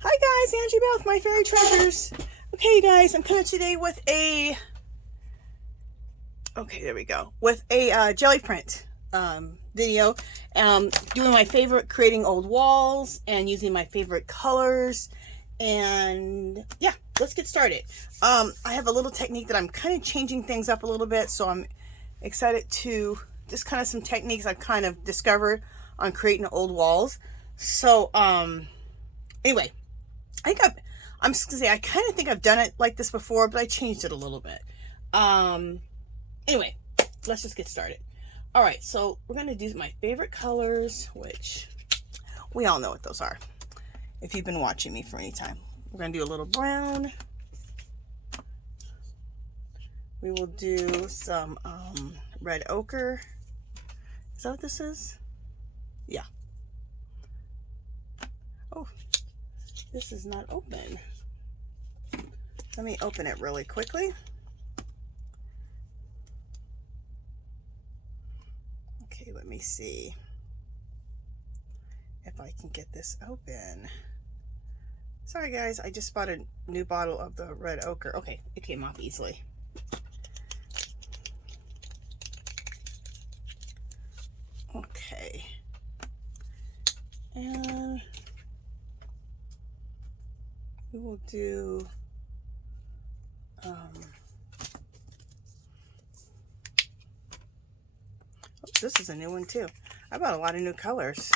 Hi guys, Angie Bell with My Fairy Treasures. Okay, you guys, I'm coming today with a jelly print video. Doing my favorite creating old walls and using my favorite colors. And yeah, let's get started. I have a little technique that I'm kind of changing things up a little bit, so I'm excited to just kind of some techniques I've kind of discovered on creating old walls. So anyway, I'm just gonna say I kind of think I've done it like this before, but I changed it a little bit. Anyway, let's just get started. All right, so we're gonna do my favorite colors, which we all know what those are if you've been watching me for any time. We're gonna do a little brown. We will do some red ochre. Is that what this is? Yeah. Oh, this is not open. Let me open it really quickly. Okay, let me see if I can get this open. Sorry guys, I just bought a new bottle of the red ochre. Okay, it came off easily. Okay. And we will do this is a new one too. I bought a lot of new colors.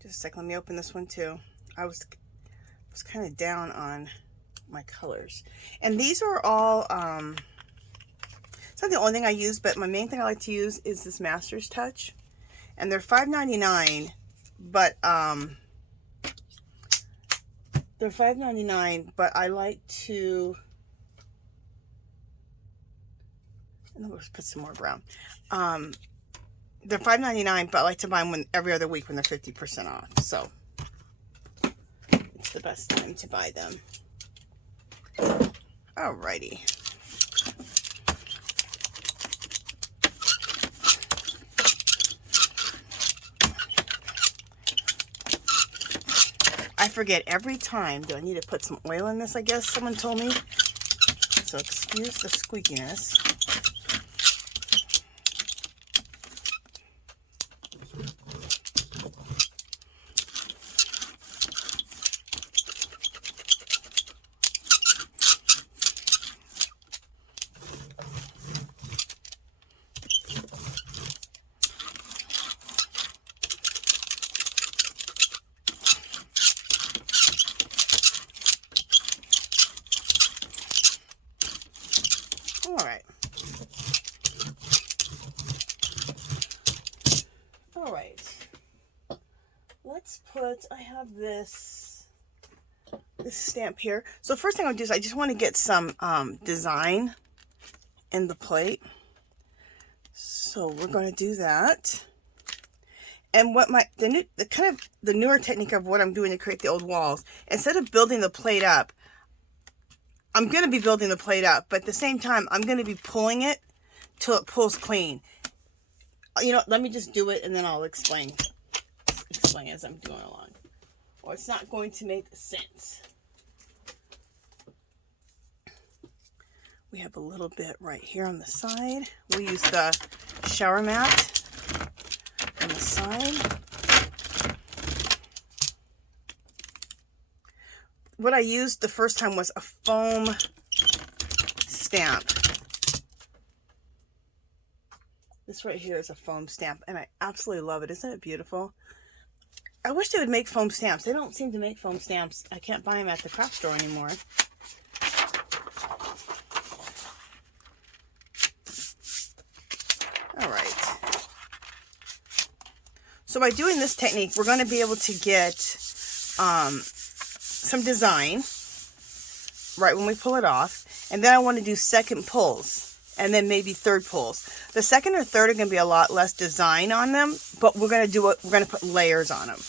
Just a second, let me open this one too. I was kind of down on my colors. And these are all, it's not the only thing I use, but my main thing I like to use is this Master's Touch. And they're $5.99, but they're $5.99, but I like to, and then we'll put some more brown. They're $5.99, but I like to buy them every other week when they're 50% off. So it's the best time to buy them. Alrighty. I forget every time. Do I need to put some oil in this? I guess someone told me. So excuse the squeakiness. All right. Let's put, I have this stamp here. So first thing I'll do is I just want to get some design in the plate. So we're going to do that. And what the newer technique of what I'm doing to create the old walls, instead of building the plate up, I'm going to be building the plate up, but at the same time, I'm going to be pulling it till it pulls clean. You know, let me just do it and then I'll explain as I'm doing along. Or it's not going to make sense. We have a little bit right here on the side. We use the shower mat on the side. What I used the first time was a foam stamp. This right here is a foam stamp, and I absolutely love it. Isn't it beautiful? I wish they would make foam stamps. They don't seem to make foam stamps. I can't buy them at the craft store anymore. All right. So by doing this technique, we're going to be able to get some design right when we pull it off. And then I want to do second pulls. And then maybe third pulls. The second or third are going to be a lot less design on them, but we're going to do it. We're going to put layers on them,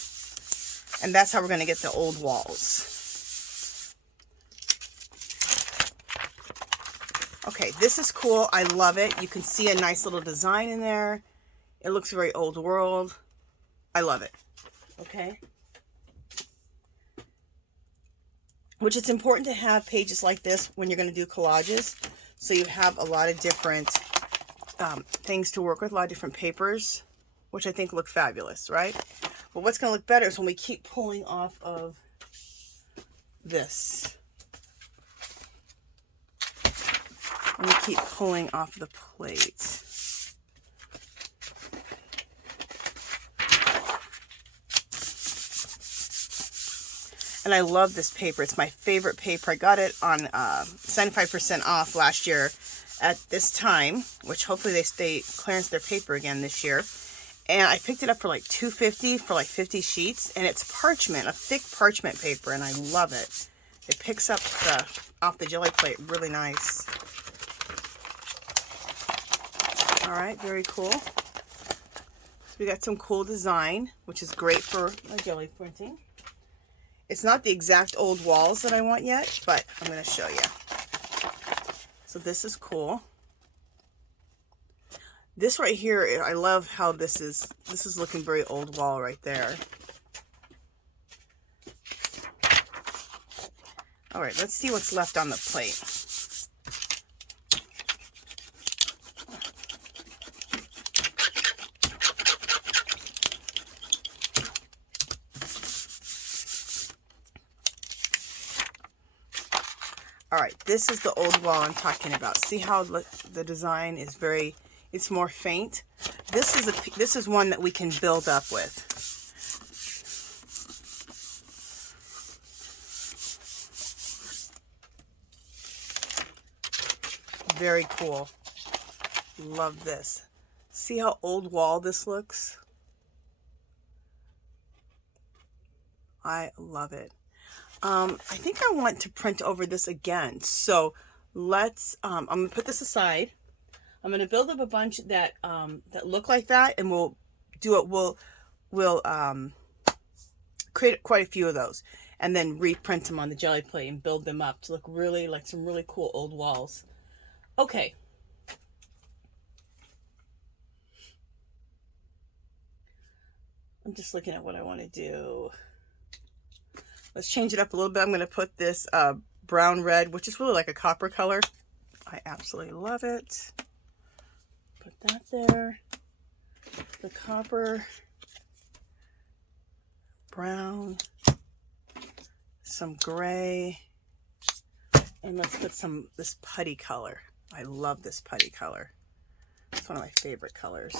and that's how we're going to get the old walls. Okay, this is cool. I love it. You can see a nice little design in there. It looks very old world. I love it. Okay. which it's important to have pages like this when you're going to do collages. So you have a lot of different things to work with, a lot of different papers, which I think look fabulous, right? But what's going to look better is when we keep pulling off of this. When we keep pulling off the plate. And I love this paper. It's my favorite paper. I got it on 75% off last year at this time, which hopefully they clearance their paper again this year. And I picked it up for like $2.50 for like 50 sheets. And it's parchment, a thick parchment paper, and I love it. It picks up off the jelly plate really nice. All right, very cool. So we got some cool design, which is great for jelly printing. It's not the exact old walls that I want yet, but I'm going to show you. So this is cool. This right here, I love how this is looking very old wall right there. All right, let's see what's left on the plate. All right, this is the old wall I'm talking about. See how the design is it's more faint. This is one that we can build up with. Very cool. Love this. See how old wall this looks? I love it. I think I want to print over this again. So let's, I'm going to put this aside. I'm going to build up a bunch that look like that, and we'll create quite a few of those and then reprint them on the jelly plate and build them up to look really like some really cool old walls. Okay. I'm just looking at what I want to do. Let's change it up a little bit. I'm going to put this brown red, which is really like a copper color. I absolutely love it. Put that there. The copper, brown, some gray, and let's put this putty color. I love this putty color. It's one of my favorite colors.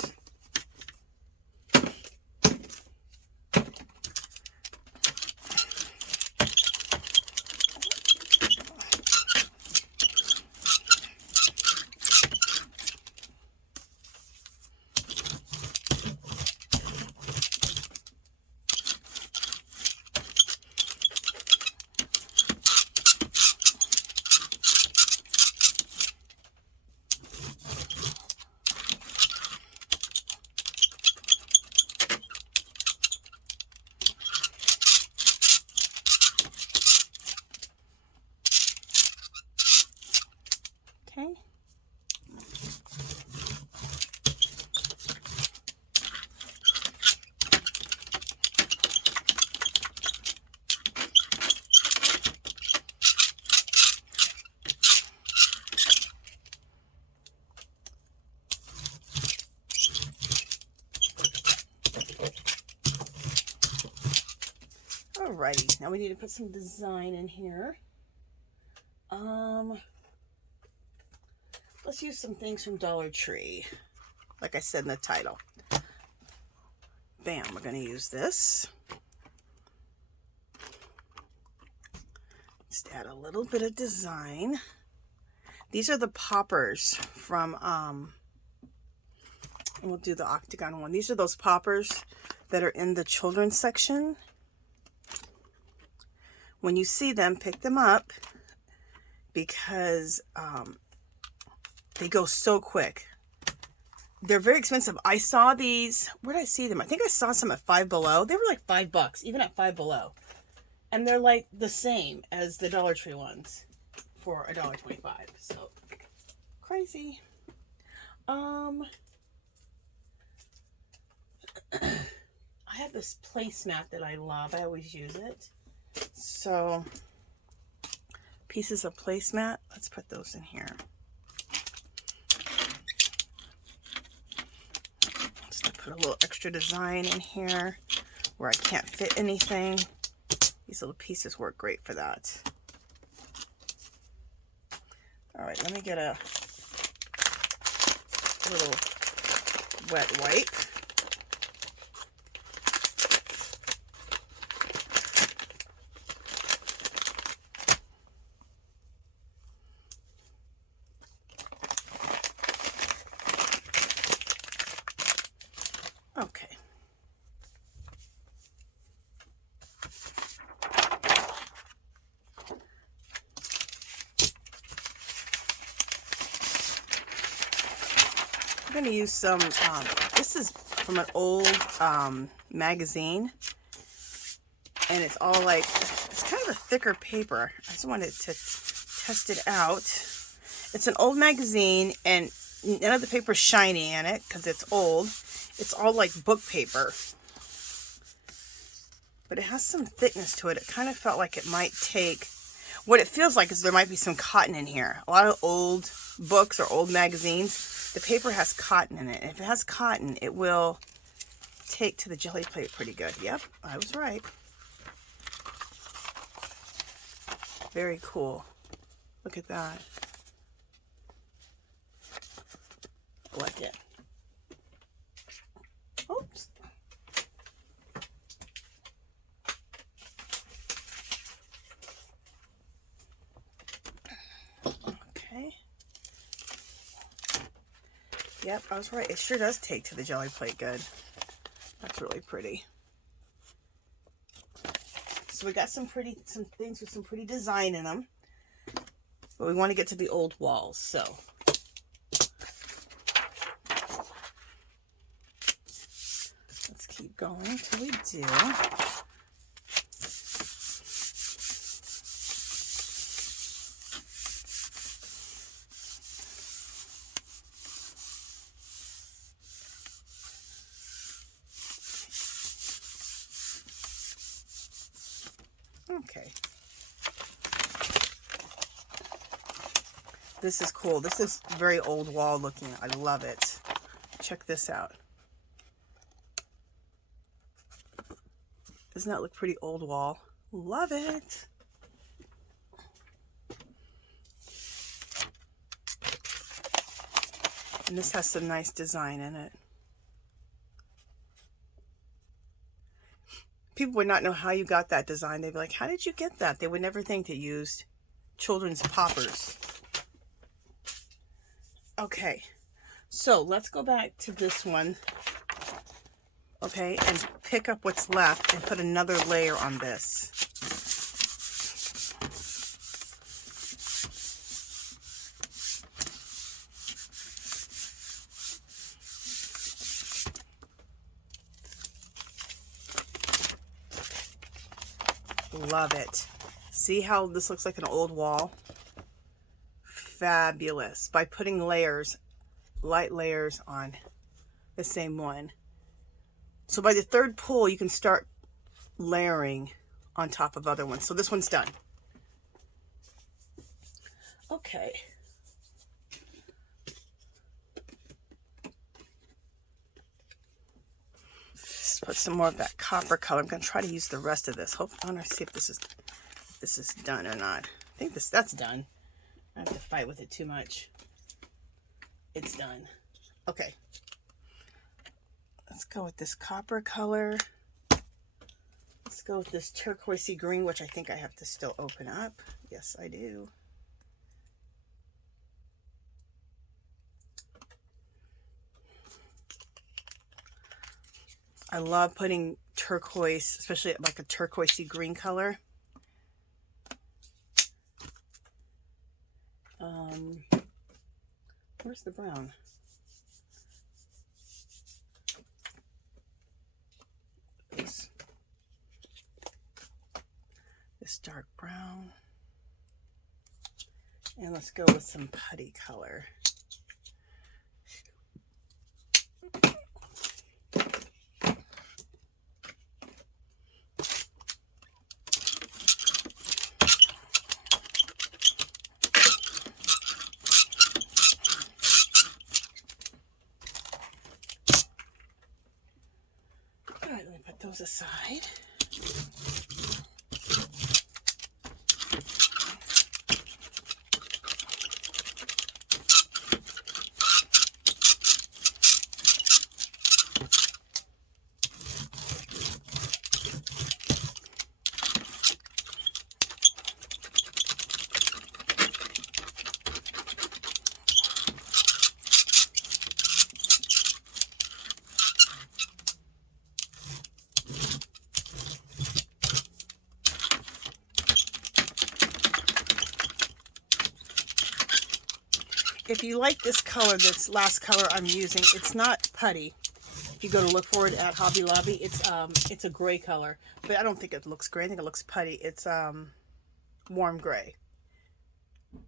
Okay. Alrighty, now we need to put some design in here. Let's use some things from Dollar Tree, like I said in the title. Bam, we're going to use this. Just add a little bit of design. These are the poppers from, and we'll do the octagon one. These are those poppers that are in the children's section. When you see them, pick them up because they go so quick. They're very expensive. I saw these, where did I see them? I think I saw some at Five Below. They were like $5, even at Five Below. And they're like the same as the Dollar Tree ones for $1.25. So, crazy. I have this placemat that I love. I always use it. So, pieces of placemat. Let's put those in here. Just to put a little extra design in here where I can't fit anything. These little pieces work great for that. All right, let me get a little wet wipe. Okay. I'm going to use some, this is from an old magazine, and it's all like, it's kind of a thicker paper. I just wanted to test it out. It's an old magazine, and none of the paper is shiny in it because it's old. It's all like book paper, but it has some thickness to it. It kind of felt like it might take, what it feels like is there might be some cotton in here. A lot of old books or old magazines, the paper has cotton in it. And if it has cotton, it will take to the jelly plate pretty good. Yep, I was right. Very cool. Look at that. I like it. Oops. Okay. Yep, I was right. It sure does take to the jelly plate good. That's really pretty. So we got some things with some pretty design in them. But we want to get to the old walls, so let's keep going till we do. Okay. This is cool. This is very old wall looking. I love it. Check this out. Doesn't that look pretty old wall? Love it. And this has some nice design in it. People would not know how you got that design. They'd be like, how did you get that? They would never think they used children's poppers. Okay, so let's go back to this one, okay, and pick up what's left and put another layer on this. Love it. See how this looks like an old wall? Fabulous. By putting layers, light layers on the same one. So by the third pull, you can start layering on top of other ones. So this one's done. Okay. Let's put some more of that copper color. I'm going to try to use the rest of this. I want to see if this is done or not. I think that's done. I don't have to fight with it too much. It's done. Okay. Let's go with this copper color. Let's go with this turquoisey green, which I think I have to still open up. Yes, I do. I love putting turquoise, especially like a turquoisey green color. Where's the brown? This dark brown. And let's go with some putty color. those aside. If you like this color, this last color I'm using, it's not putty. If you go to look for it at Hobby Lobby, it's a gray color, but I don't think it looks gray. I think it looks putty. It's warm gray.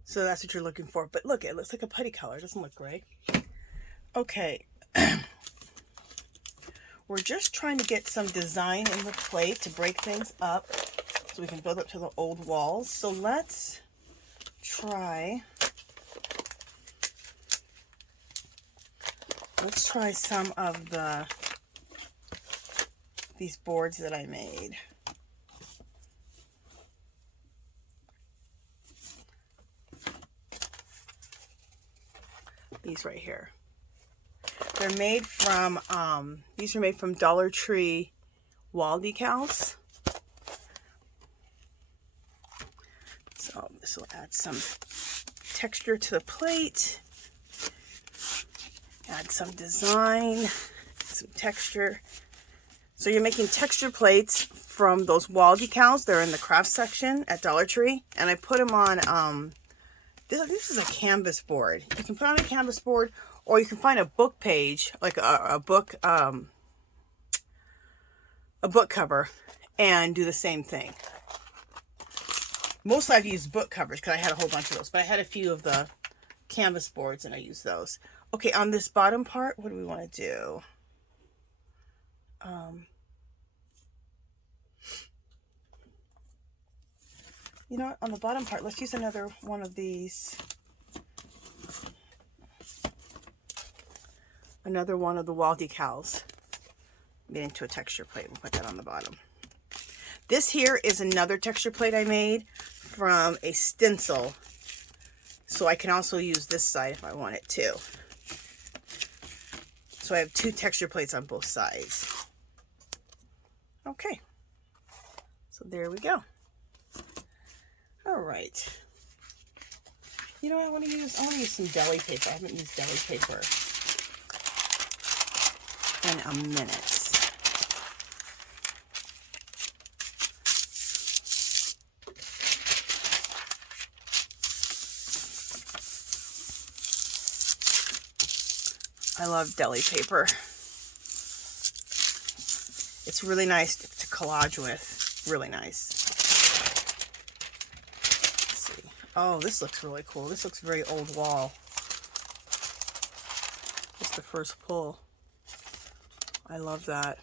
So that's what you're looking for. But look, it looks like a putty color. It doesn't look gray. Okay. We're just trying to get some design in the plate to break things up so we can build up to the old walls. So let's try some of these boards that I made. These right here. They're made from, these are made from Dollar Tree wall decals. So this will add some texture to the plate. Add some design, some texture. So you're making texture plates from those wall decals. They're in the craft section at Dollar Tree. And I put them on, this is a canvas board. You can put on a canvas board, or you can find a book page, like a book cover, and do the same thing. Mostly I've used book covers because I had a whole bunch of those, but I had a few of the canvas boards and I used those. Okay, on this bottom part, what do we want to do? You know what, on the bottom part, let's use another one of these. Another one of the wall decals. Made into a texture plate. We'll put that on the bottom. This here is another texture plate I made from a stencil. So I can also use this side if I want it too. So I have two texture plates on both sides. Okay. So there we go. All right. You know what I want to use? I want to use some deli paper. I haven't used deli paper in a minute. I love deli paper. It's really nice to collage with. Really nice. Let's see. Oh, this looks really cool. This looks very old wall. Just the first pull. I love that.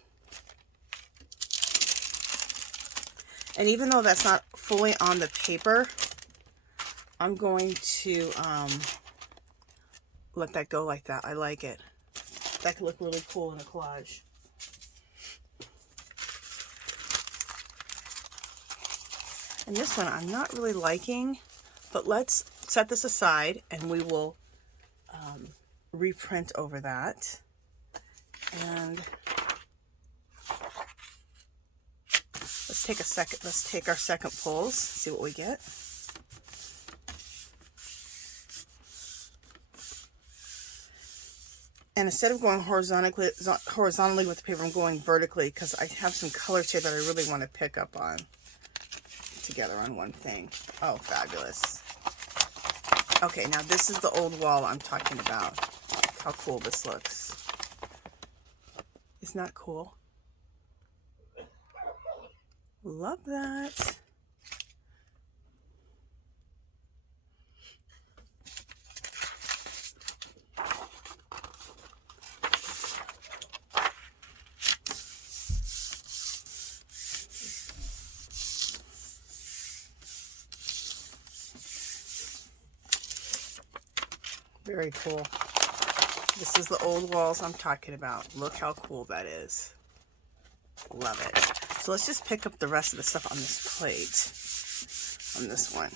And even though that's not fully on the paper, I'm going to let that go like that. I like it. That could look really cool in a collage. And this one I'm not really liking, but let's set this aside and we will reprint over that. And let's take a second. Let's take our second pulls, see what we get. And instead of going horizontally with the paper, I'm going vertically because I have some colors here that I really want to pick up on together on one thing. Oh, fabulous. Okay, now this is the old wall I'm talking about. Look how cool this looks. Isn't that cool? Love that. Very cool. This is the old walls I'm talking about. Look how cool that is. Love it. So let's just pick up the rest of the stuff on this plate, on this one.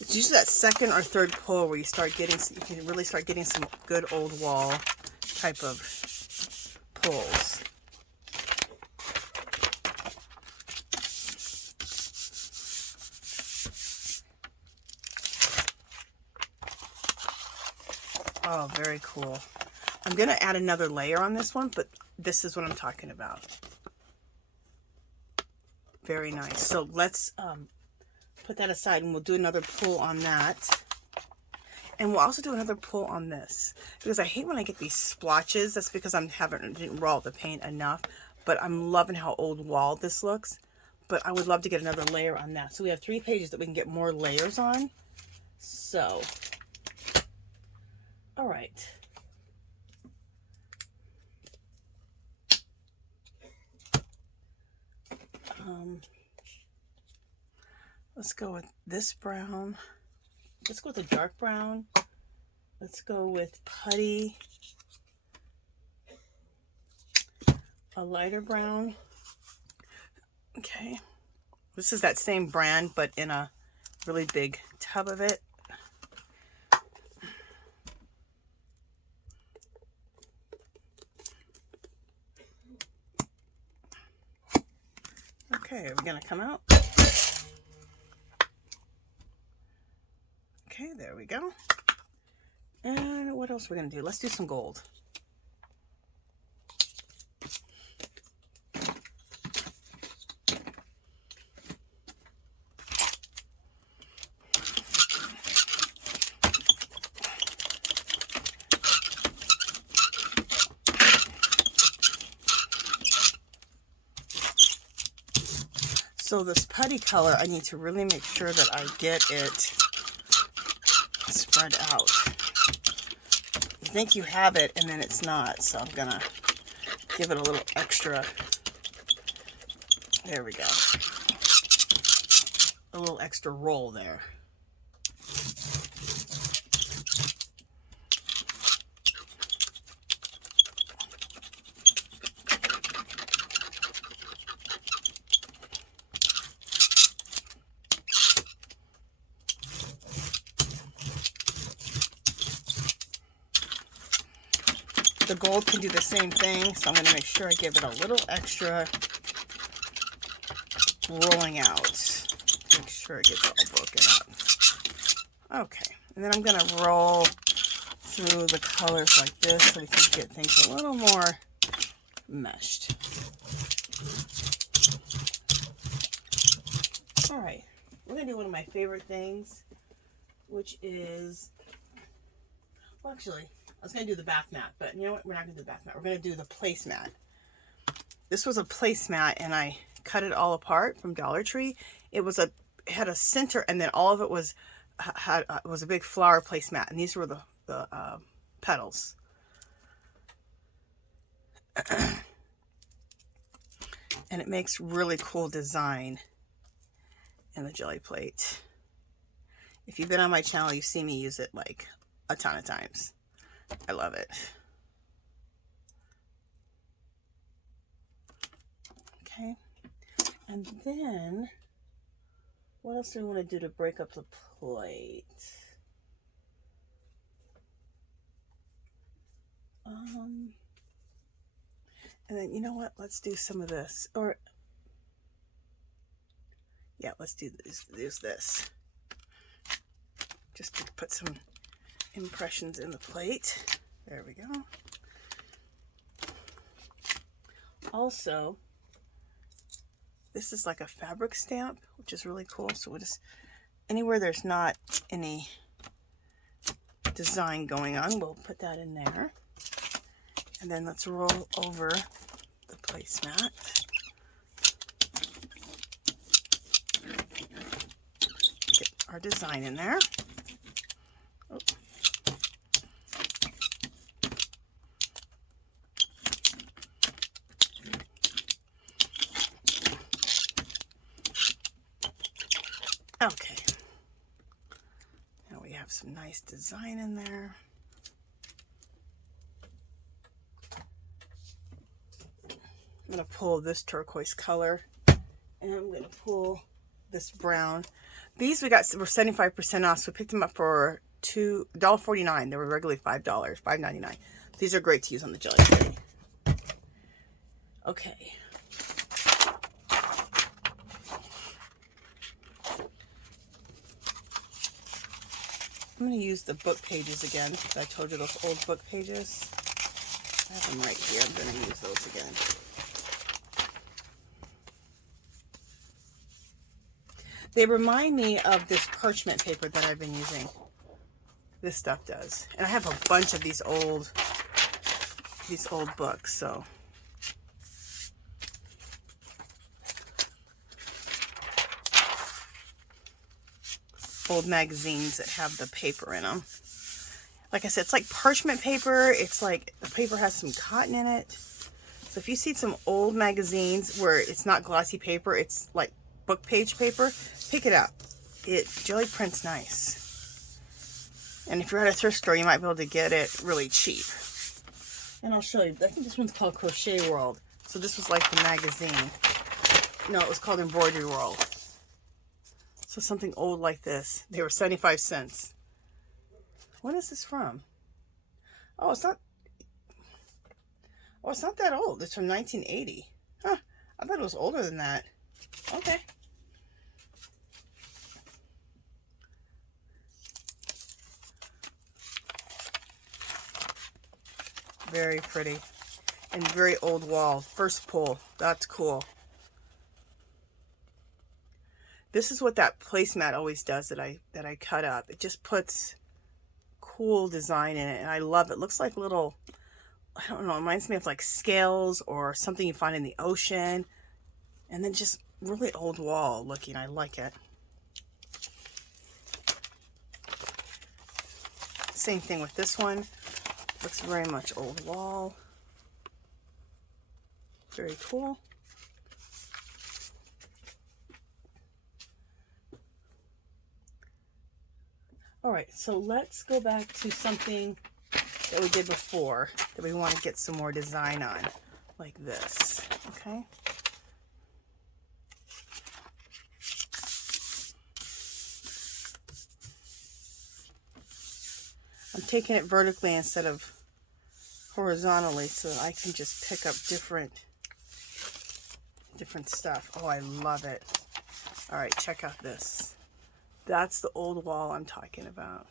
It's usually that second or third pull where you start getting, you can really start getting some good old wall type of pulls. Oh, very cool. I'm going to add another layer on this one, but this is what I'm talking about. Very nice. So let's put that aside and we'll do another pull on that. And we'll also do another pull on this, because I hate when I get these splotches. That's because I didn't roll the paint enough, but I'm loving how old wall this looks. But I would love to get another layer on that. So we have 3 pages that we can get more layers on. So, all right. Let's go with this brown. Let's go with the dark brown. Let's go with putty. A lighter brown. Okay. This is that same brand, but in a really big tub of it. Okay, are we gonna come out? Okay, there we go. And what else are we gonna do? Let's do some gold. So this putty color, I need to really make sure that I get it spread out. You think you have it and then it's not, so I'm gonna give it a little extra. There we go. A little extra roll there. The gold can do the same thing, so I'm going to make sure I give it a little extra rolling out. Make sure it gets all broken up. Okay, and then I'm going to roll through the colors like this so we can get things a little more meshed. All right, we're going to do one of my favorite things, which is, well, actually, I was going to do the bath mat, but you know what? We're not going to do the bath mat. We're going to do the placemat. This was a placemat, and I cut it all apart from Dollar Tree. It had a center, and then all of it was a big flower placemat, and these were the petals. And it makes really cool design in the Gelli plate. If you've been on my channel, you've seen me use it like a ton of times. I love it. Okay. And then, what else do we want to do to break up the plate? And then, you know what? Let's do some of this. Or, yeah, let's do this. Just to put some impressions in the plate. There we go. Also, this is like a fabric stamp, which is really cool. So we'll just, anywhere there's not any design going on, we'll put that in there. And then let's roll over the placemat. Get our design in there. Oh. Okay, now we have some nice design in there. I'm going to pull this turquoise color, and I'm going to pull this brown. These were 75% off, so we picked them up for $2.49. They were regularly $5, $5.99. These are great to use on the jelly tray. Okay. I'm going to use the book pages again, because I told you those old book pages. I have them right here. I'm going to use those again. They remind me of this parchment paper that I've been using. This stuff does. And I have a bunch of these old books, so. Old magazines that have the paper in them. Like I said, it's like parchment paper. It's like the paper has some cotton in it. So if you see some old magazines where it's not glossy paper, it's like book page paper, pick it up. Jelly print's nice. And if you're at a thrift store, you might be able to get it really cheap. And I'll show you. I think this one's called Crochet World. So this was like the magazine. No, it was called Embroidery World. So something old like this. They were 75 cents. When is this from? Oh, it's not that old. It's from 1980. Huh. I thought it was older than that. Okay. Very pretty. And very old wall. First pull. That's cool. This is what that placemat always does that I cut up. It just puts cool design in it, and I love it. It looks like little, I don't know, it reminds me of like scales or something you find in the ocean. And then just really old wall looking. I like it. Same thing with this one. Looks very much old wall. Very cool. All right, so let's go back to something that we did before that we want to get some more design on, like this, okay? I'm taking it vertically instead of horizontally so that I can just pick up different stuff. Oh, I love it. All right, check out this. That's the old wall I'm talking about.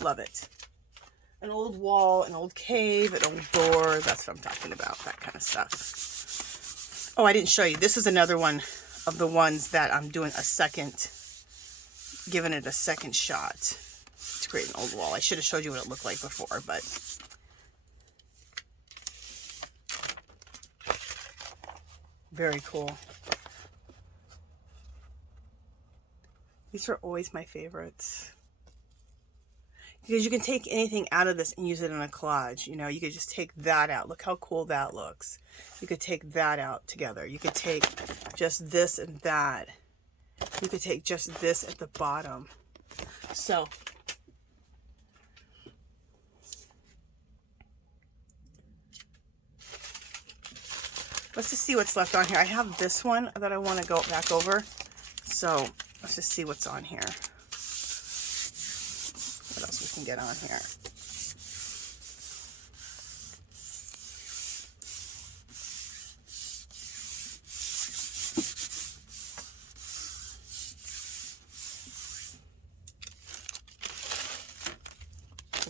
Love it. An old wall, an old cave, an old door. That's what I'm talking about, that kind of stuff. Oh, I didn't show you. This is another one of the ones that I'm doing giving it a second shot to create an old wall. I should have showed you what it looked like before, but very cool. These are always my favorites. Because you can take anything out of this and use it in a collage. You know, you could just take that out. Look how cool that looks. You could take that out together. You could take just this and that. You could take just this at the bottom. So, let's just see what's left on here. I have this one that I want to go back over. So, let's just see what's on here. What else we can get on here?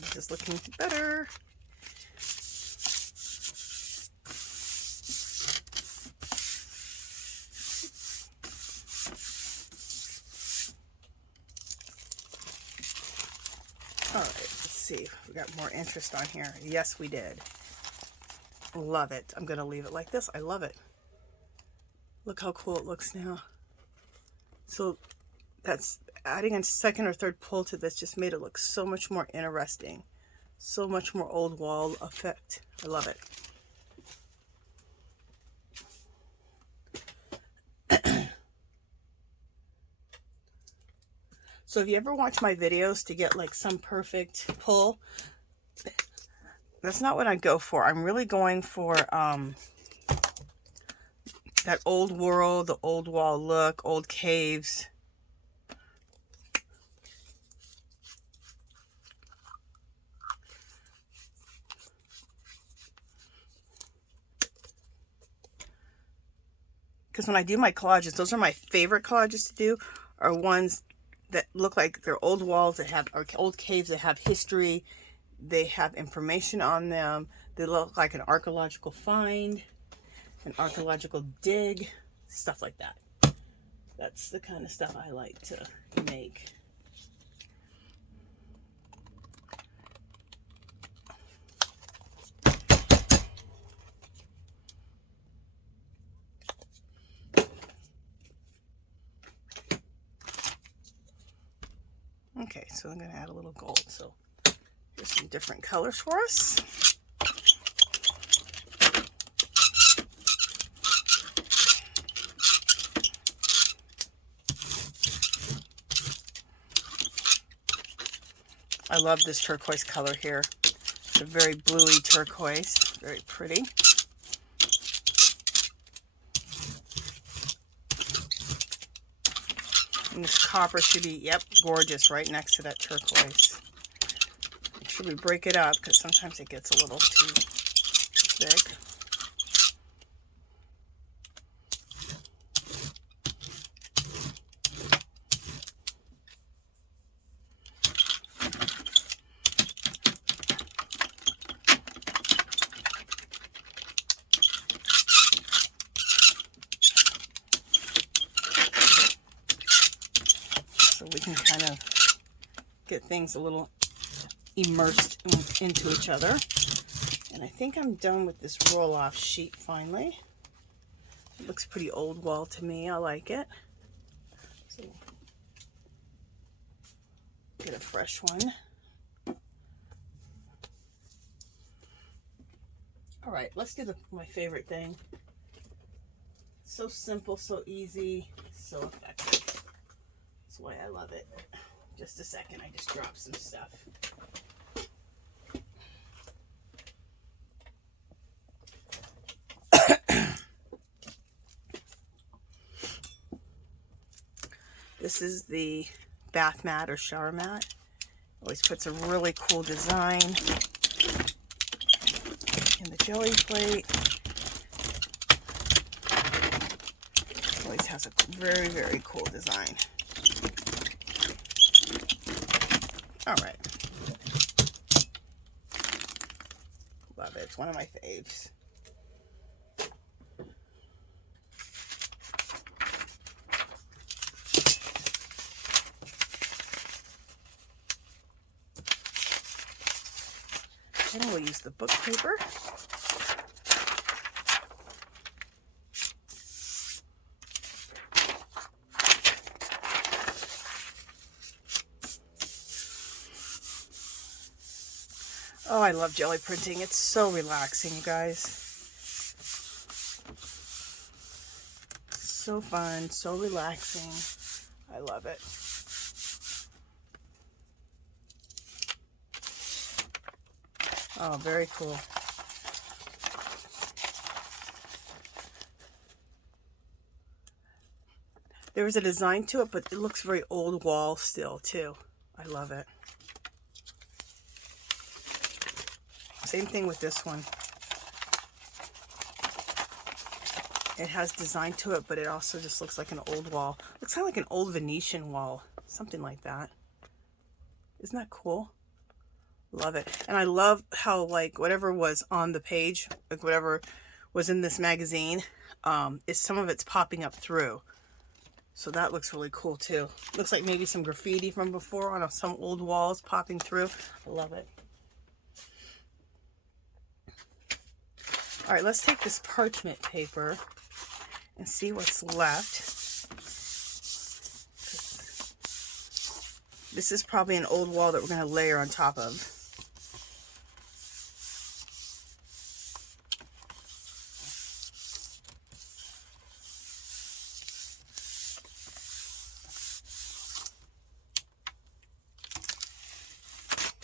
This is looking better. All right, let's see. We got more interest on here. Yes, we did. Love it. I'm going to leave it like this. I love it. Look how cool it looks now. So that's adding a second or third pull to this just made it look so much more interesting. So much more old wall effect. I love it. So if you ever watch my videos to get like some perfect pull, that's not what I go for. I'm really going for that old world, the old wall look, old caves. Because when I do my collages, those are my favorite collages to do, are ones that look like they're old walls that have, or old caves that have history. They have information on them. They look like an archaeological find, an archaeological dig, stuff like that. That's the kind of stuff I like to make. Okay, so I'm going to add a little gold. So here's some different colors for us. I love this turquoise color here. It's a very bluey turquoise, very pretty. And this copper should be, yep, gorgeous right next to that turquoise. Make sure we break it up because sometimes it gets a little too thick. So we can kind of get things a little immersed into each other. And I think I'm done with this roll-off sheet finally. It looks pretty old wall to me. I like it. So get a fresh one. All right, let's do my favorite thing. So simple, so easy, so effective. That's why I love it. Just a second, I just dropped some stuff. This is the bath mat or shower mat. Always puts a really cool design in the jelly plate. Always has a very, very cool design. All right. Love it. It's one of my faves. And we'll use the book paper. Oh, I love jelly printing. It's so relaxing, you guys. So fun, so relaxing. I love it. Oh, very cool. There is a design to it, but it looks very old wall still, too. I love it. Same thing with this one. It has design to it, but it also just looks like an old wall. Looks kind of like an old Venetian wall, something like that. Isn't that cool? Love it. And I love how, like, whatever was on the page, like whatever was in this magazine, some of it's popping up through. So that looks really cool too. Looks like maybe some graffiti from before on some old walls popping through. I love it. All right, let's take this parchment paper and see what's left. This is probably an old wall that we're going to layer on top of.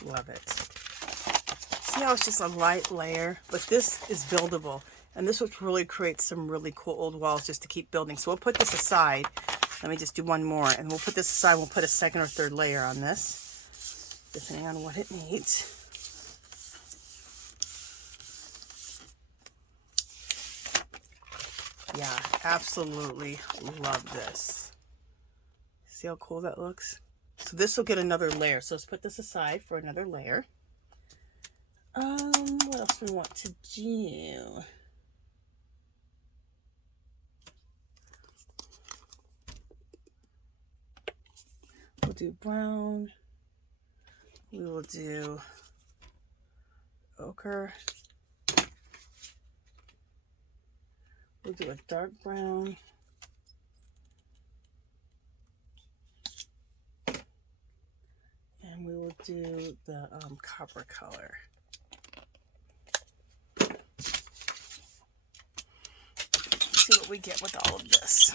Love it. See how it's just a light layer, but this is buildable. And this would really create some really cool old walls just to keep building. So we'll put this aside. Let me just do one more, and we'll put this aside. We'll put a second or third layer on this, depending on what it needs. Yeah, absolutely love this. See how cool that looks? So this will get another layer. So let's put this aside for another layer. What else do we want to do? We'll do brown. We will do ochre. We'll do a dark brown. And we will do the copper color. Let's see what we get with all of this.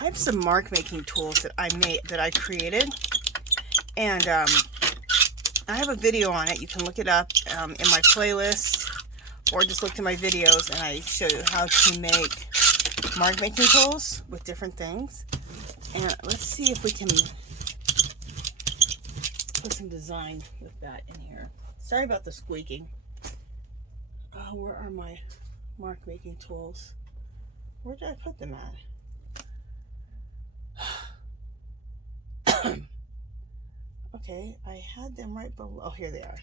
I have some mark making tools that I created, and I have a video on it. You can look it up in my playlist, or just look to my videos and I show you how to make mark making tools with different things. And let's see if we can put some design with that in here. Sorry about the squeaking. Where are my mark making tools? Where did I put them at? Okay, I had them right below. Oh, here they are.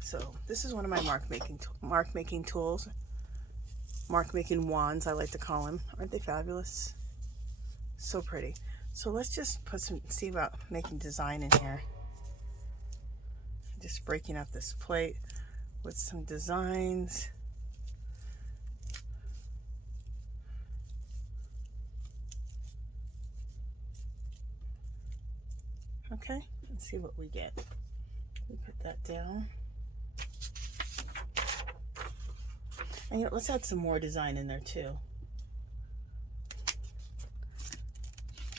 So this is one of my mark making tools, mark making wands, I like to call them. Aren't they fabulous? So pretty. So let's just see about making design in here. Just breaking up this plate with some designs. Okay, let's see what we get. We put that down. And let's add some more design in there too.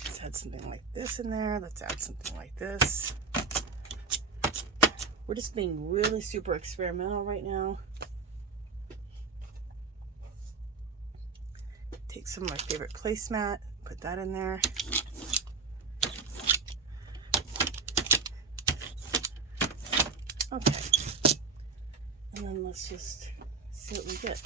Let's add something like this in there. Let's add something like this. We're just being really super experimental right now. Take some of my favorite placemat, put that in there. Okay. And then let's just see what we get.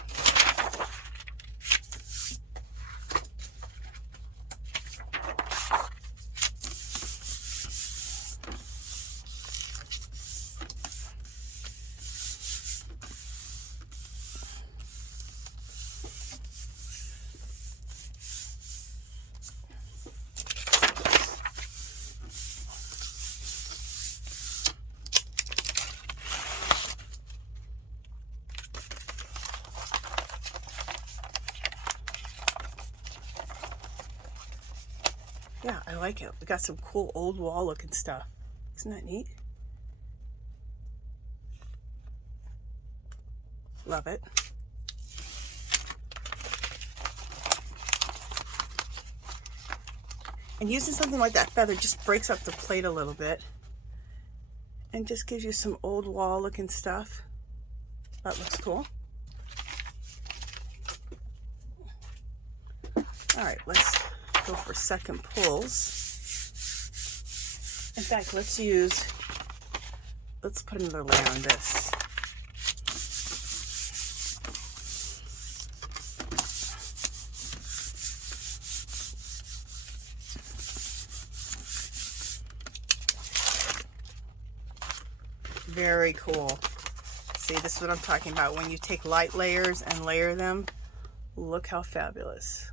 Yeah, I like it. We got some cool old wall looking stuff. Isn't that neat? Love it. And using something like that feather just breaks up the plate a little bit and just gives you some old wall looking stuff. That looks cool. All right, let's go for second pulls. In fact, let's put another layer on this. Very cool. See, this is what I'm talking about. When you take light layers and layer them, look how fabulous.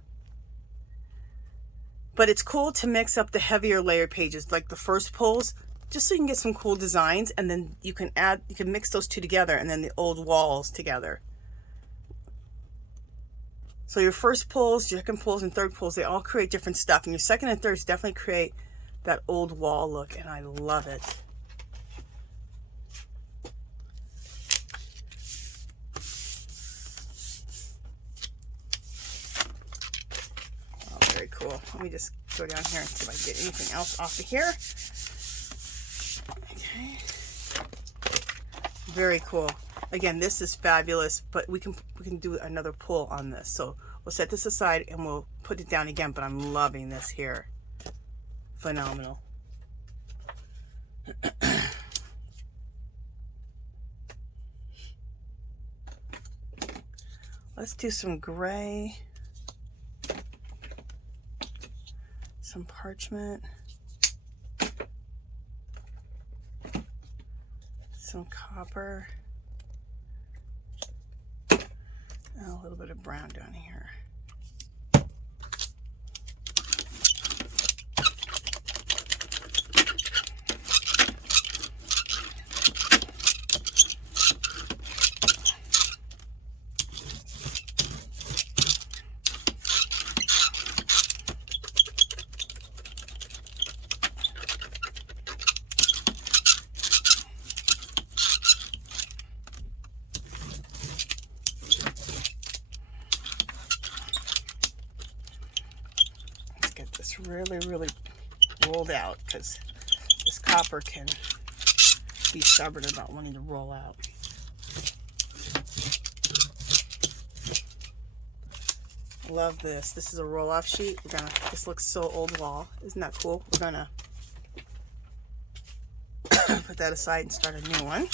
But it's cool to mix up the heavier layered pages, like the first pulls, just so you can get some cool designs, and then you can mix those two together, and then the old walls together. So your first pulls, your second pulls, and third pulls, they all create different stuff, and your second and thirds definitely create that old wall look, and I love it. Very cool. Let me just go down here and see if I can get anything else off of here. Okay. Very cool. Again, this is fabulous, but we can do another pull on this. So we'll set this aside and we'll put it down again, but I'm loving this here. Phenomenal. Let's do some gray. Some parchment, some copper, and a little bit of brown down here. Really rolled out, because this copper can be stubborn about wanting to roll out. Love this. This is a roll-off sheet. This looks so old wall. Isn't that cool? We're gonna put that aside and start a new one.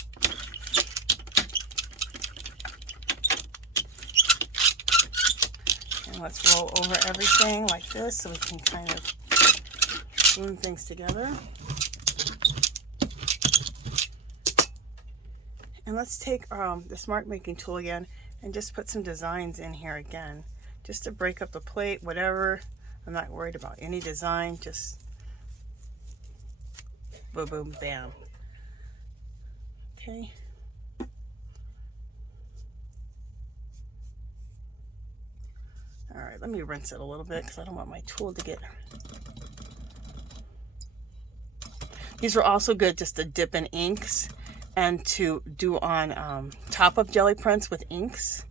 And let's roll over everything like this so we can kind of glue things together. And let's take the Smart Making tool again and just put some designs in here again, just to break up the plate, whatever. I'm not worried about any design, just boom, boom, bam. Okay. All right, let me rinse it a little bit because I don't want my tool to get... These are also good just to dip in inks and to do on top of jelly prints with inks.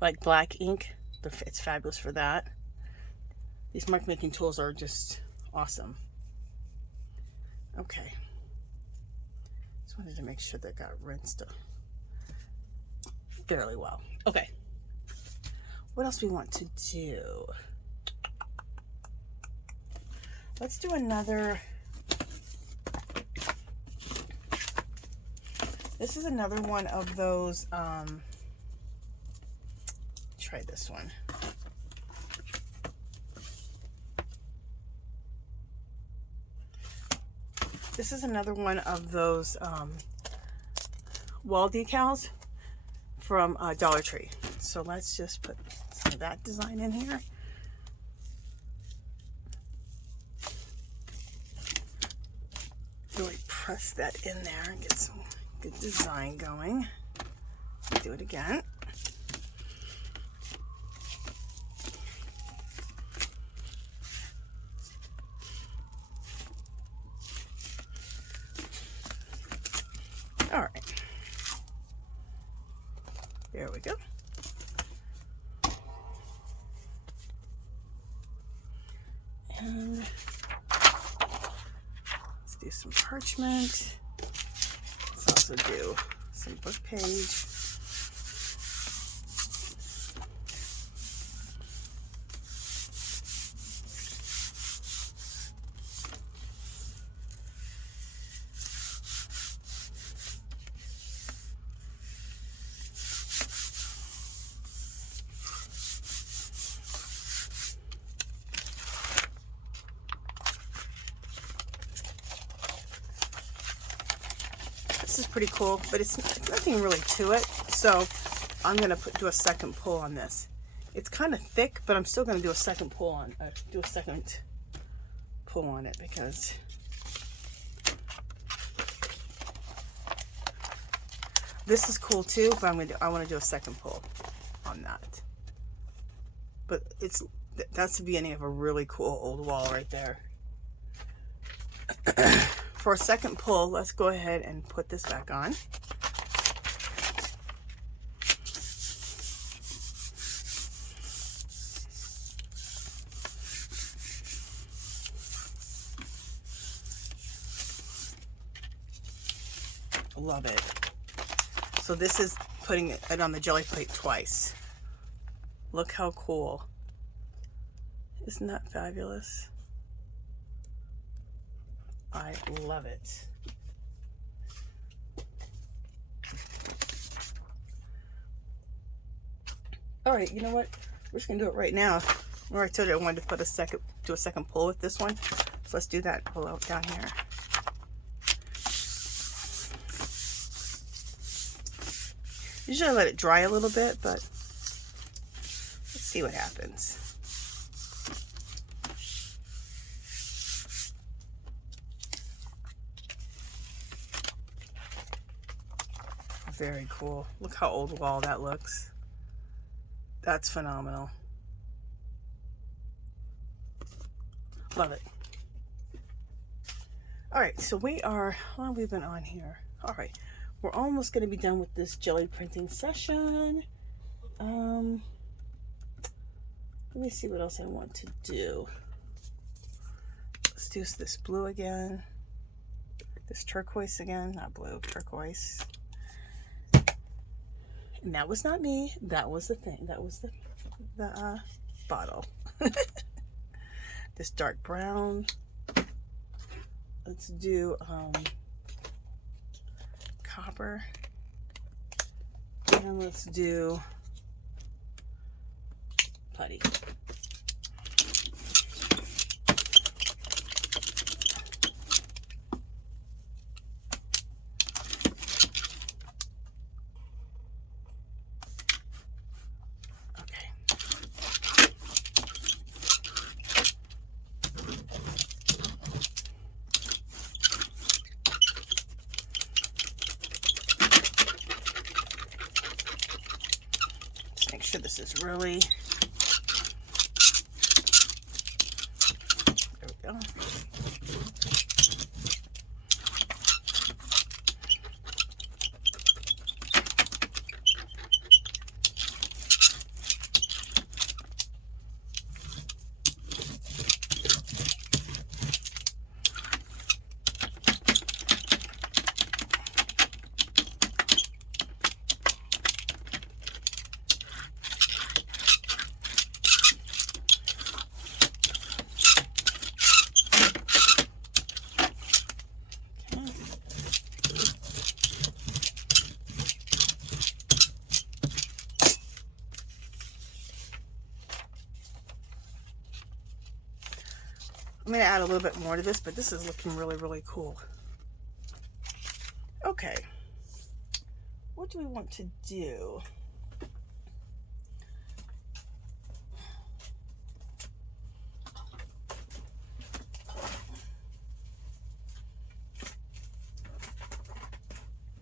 Like black ink. It's fabulous for that. These mark making tools are just awesome. Okay. Just wanted to make sure that got rinsed fairly well. Okay. What else we want to do? Let's do another. This is another one of those. Try this one. This is another one of those wall decals from Dollar Tree. So let's just put some of that design in here. Really press that in there and get some good design going. Do it again. All right. There we go. And let's do some parchment. Let's also do some book page. is pretty cool, but it's nothing really to it. So I'm gonna do a second pull on this. It's kind of thick, but I'm still gonna do a second pull on it because this is cool too. But I want to do a second pull on that. But that's the beginning of a really cool old wall right there. For a second pull, let's go ahead and put this back on. Love it. So this is putting it on the jelly plate twice. Look how cool. Isn't that fabulous? I love it. All right, you know what? We're just gonna do it right now. Remember I told you I wanted to put do a second pull with this one. So let's do that below down here. Usually I let it dry a little bit, but let's see what happens. Very cool. Look how old wall that looks. That's phenomenal. Love it. All right, so how long have we been on here? All right, we're almost going to be done with this jelly printing session. Let me see what else I want to do. Let's do this blue again. This turquoise again, not blue, turquoise. And that was not me. That was the thing. That was the bottle. This dark brown. Let's do copper. And let's do putty. Make sure this is really, there we go. I'm going to add a little bit more to this, but this is looking really, really cool. Okay. What do we want to do?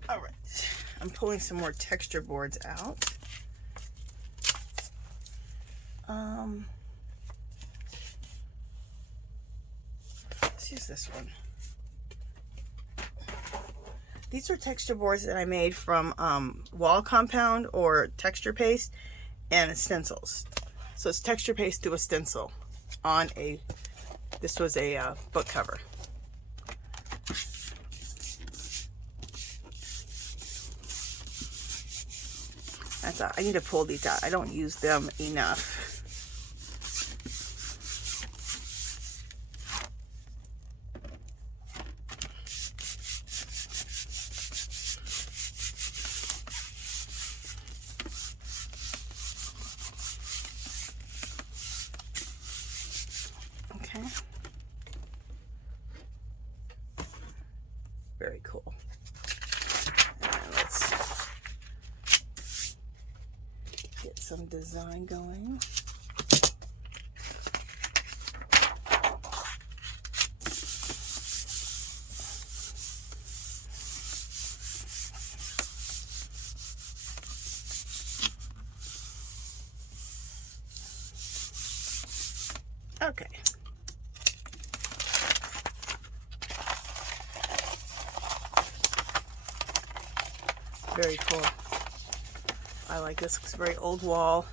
All right. I'm pulling some more texture boards out. Let's use this one. These are texture boards that I made from wall compound or texture paste and stencils. So it's texture paste to a stencil on this was a book cover. I thought I need to pull these out. I don't use them enough. Okay. Very cool. some design going. Okay. Very cool. I like this. It's a very old wall.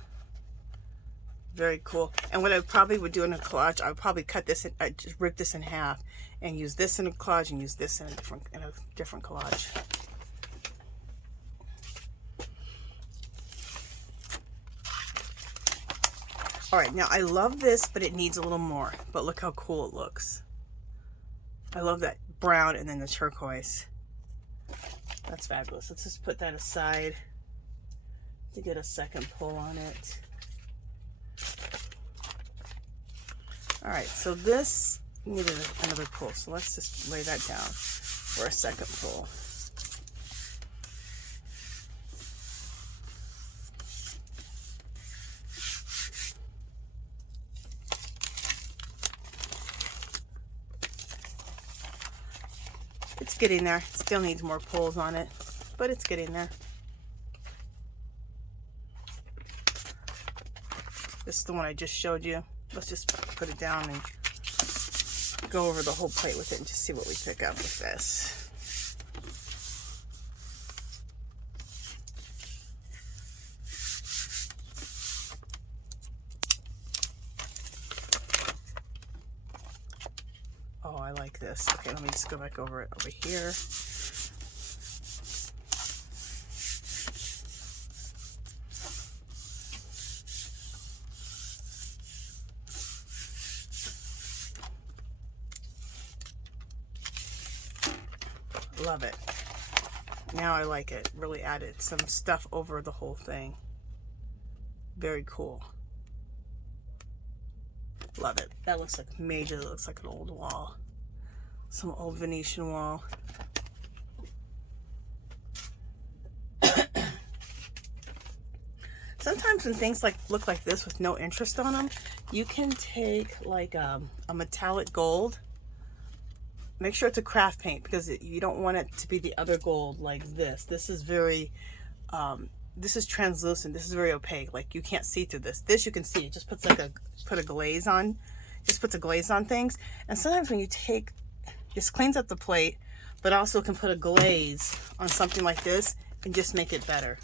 Very cool. And what I probably would do in a collage, I would probably cut this, I just rip this in half and use this in a collage and use this in a different collage. All right, now I love this, but it needs a little more. But look how cool it looks. I love that brown and then the turquoise. That's fabulous. Let's just put that aside to get a second pull on it. All right, so this needed another pull, so let's just lay that down for a second pull. It's getting there. Still needs more pulls on it, but it's getting there. This is the one I just showed you. Let's just put it down and go over the whole plate with it and just see what we pick up with this. Oh, I like this. Okay, let me just go back over it over here. Love it. Now I like it. Really added some stuff over the whole thing. Very cool. Love it. That looks like major. That looks like an old wall. Some old Venetian wall. Sometimes when things look like this with no interest on them, you can take like a metallic gold. Make sure it's a craft paint because you don't want it to be the other gold like this. This is very, this is translucent. This is very opaque. Like you can't see through this. This you can see. It just puts like put a glaze on. Just puts a glaze on things. And sometimes when you take, this cleans up the plate, but also can put a glaze on something like this and just make it better.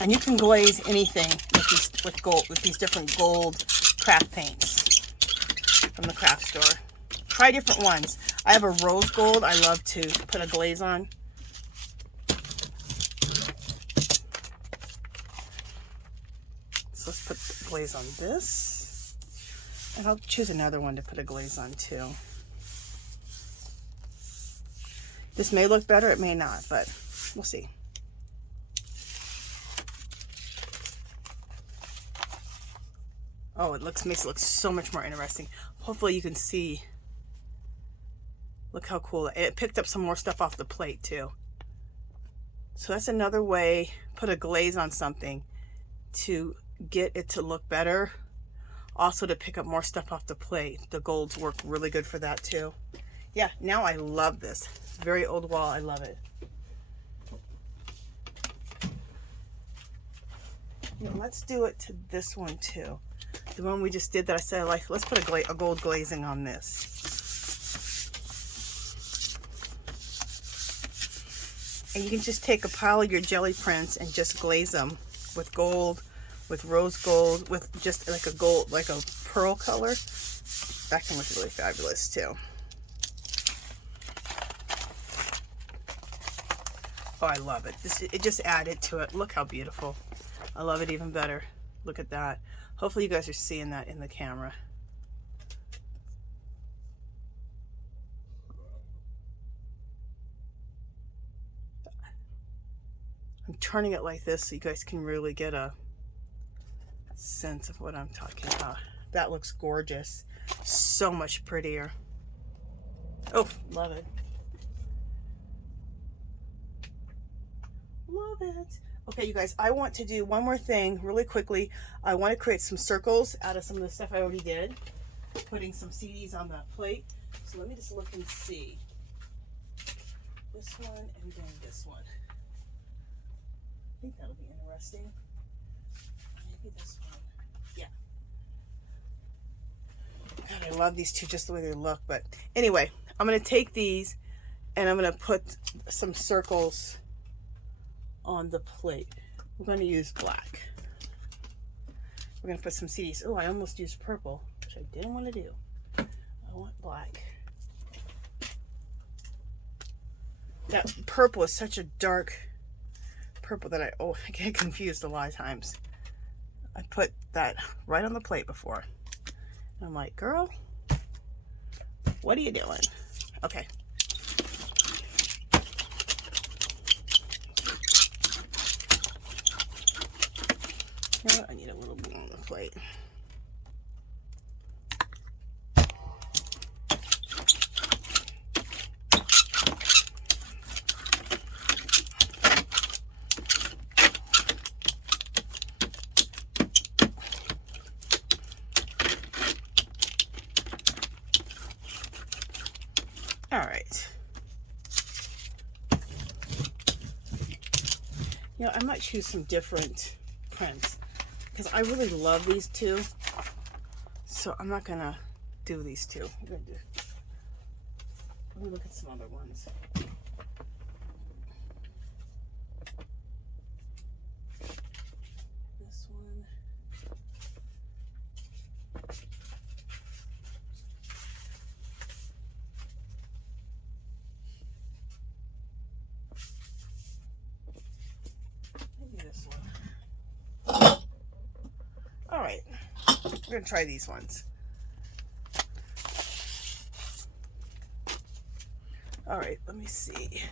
And you can glaze anything with these different gold craft paints from the craft store. Try different ones. I have a rose gold I love to put a glaze on. So let's put the glaze on this. And I'll choose another one to put a glaze on too. This may look better, it may not, but we'll see. Oh, makes it look so much more interesting. Hopefully you can see. Look how cool. It picked up some more stuff off the plate too. So that's another way, put a glaze on something to get it to look better. Also to pick up more stuff off the plate. The golds work really good for that too. Yeah, now I love this. Very old wall, I love it. Now let's do it to this one too. The one we just did that I said I like. Let's put a gold glazing on this. And you can just take a pile of your jelly prints and just glaze them with gold, with rose gold, with just like a gold, like a pearl color. That can look really fabulous too. Oh, I love it. It just added to it. Look how beautiful. I love it even better. Look at that. Hopefully you guys are seeing that in the camera. I'm turning it like this so you guys can really get a sense of what I'm talking about. That looks gorgeous. So much prettier. Oh, love it. Love it. Okay, you guys, I want to do one more thing really quickly. I want to create some circles out of some of the stuff I already did, putting some CDs on the plate. So let me just look and see. This one and then this one. I think that'll be interesting. Maybe this one. Yeah. God, I love these two just the way they look. But anyway, I'm going to take these and I'm going to put some circles on the plate. We're going to use black. We're going to put some CDs. Oh, I almost used purple, which I didn't want to do. I want black. That purple is such a dark purple that I get confused a lot of times. I put that right on the plate before. And I'm like, girl, what are you doing? Okay. You know what? I need a little bit on the plate. All right. You know, I might choose some different prints because I really love these two. So I'm not gonna do these two. Let me look at some other ones. This one. All right, we're gonna try these ones. All right, let me see.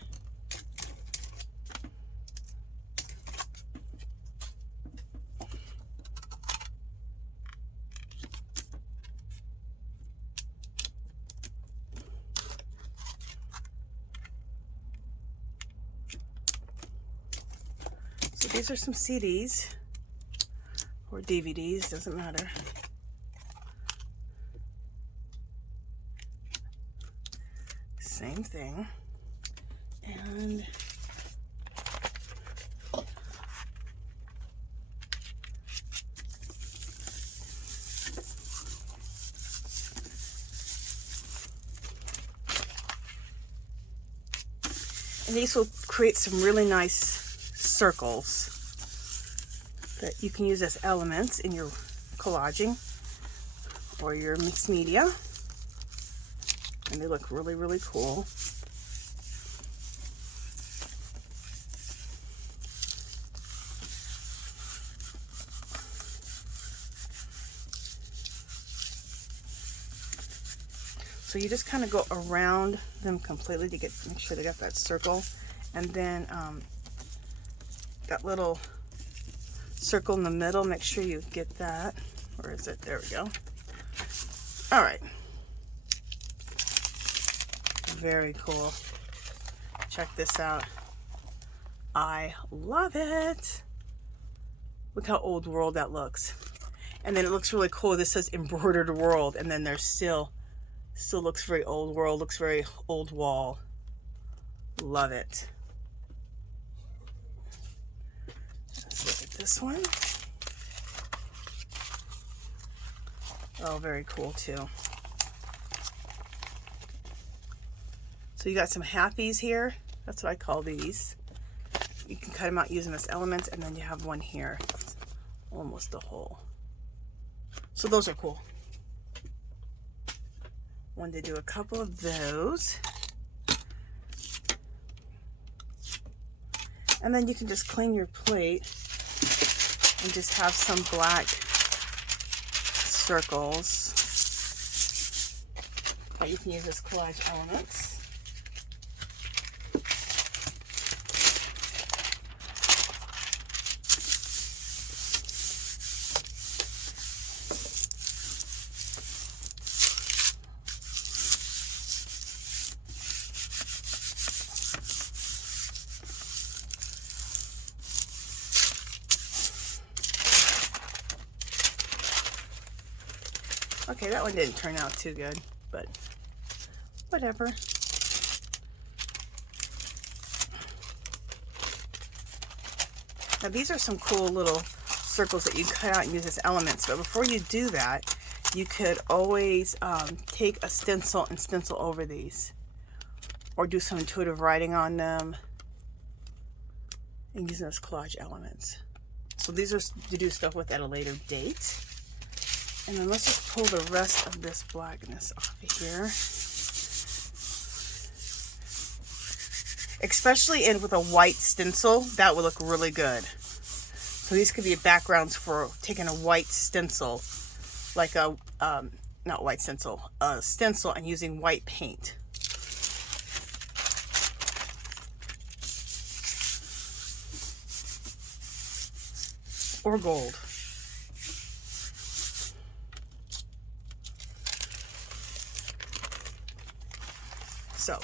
So these are some CDs. Or DVDs, doesn't matter. Same thing. And these will create some really nice circles that you can use as elements in your collaging or your mixed media. And they look really, really cool. So you just kind of go around them completely to make sure they got that circle. And then that little circle in the middle, make sure you get that. Where is it? There we go. All right. Very cool. Check this out. I love it. Look how old world that looks. And then it looks really cool. This says embroidered world, and then there's still looks very old world, looks very old wall. Love it. Let's look at this one. Oh, very cool too. So you got some happies here. That's what I call these. You can cut them out using this elements, and then you have one here. It's almost a hole. So those are cool. Wanted to do a couple of those. And then you can just clean your plate and just have some black circles that you can use as collage elements. Okay, that one didn't turn out too good, but whatever. Now these are some cool little circles that you cut out and use as elements, but before you do that, you could always take a stencil and stencil over these, or do some intuitive writing on them and use them as collage elements. So these are to do stuff with at a later date. And then let's just pull the rest of this blackness off of here. Especially with a white stencil, that would look really good. So these could be backgrounds for taking a white stencil, like a, not white stencil, a stencil, and using white paint. Or gold. So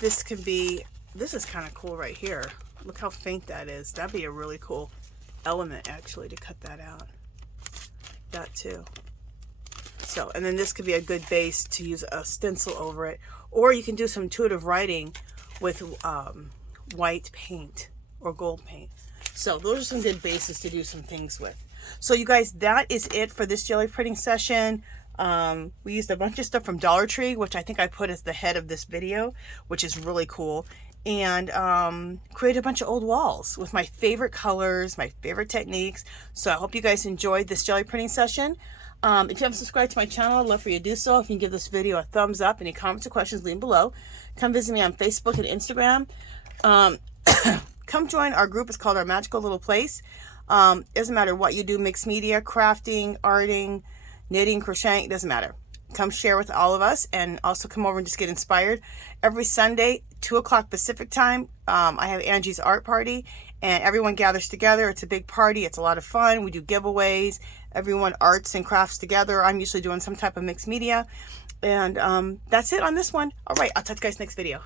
this could be, this is kind of cool right here. Look how faint that is. That'd be a really cool element actually to cut that out. That too. So, and then this could be a good base to use a stencil over it. Or you can do some intuitive writing with white paint or gold paint. So those are some good bases to do some things with. So you guys, that is it for this jelly printing session. We used a bunch of stuff from Dollar Tree, which I think I put as the head of this video, which is really cool. And create a bunch of old walls with my favorite colors, my favorite techniques. So I hope you guys enjoyed this jelly printing session. If you haven't subscribed to my channel, I'd love for you to do so. If you can give this video a thumbs up, any comments or questions, leave them below. Come visit me on Facebook and Instagram. Come join our group. It's called Our Magical Little Place. Doesn't matter what you do, mixed media, crafting, arting, knitting, crocheting, it doesn't matter. Come share with all of us, and also come over and just get inspired. Every Sunday, 2 o'clock Pacific time, I have Angie's art party, and everyone gathers together. It's a big party. It's a lot of fun. We do giveaways. Everyone arts and crafts together. I'm usually doing some type of mixed media. And that's it on this one. All right, I'll talk to you guys next video.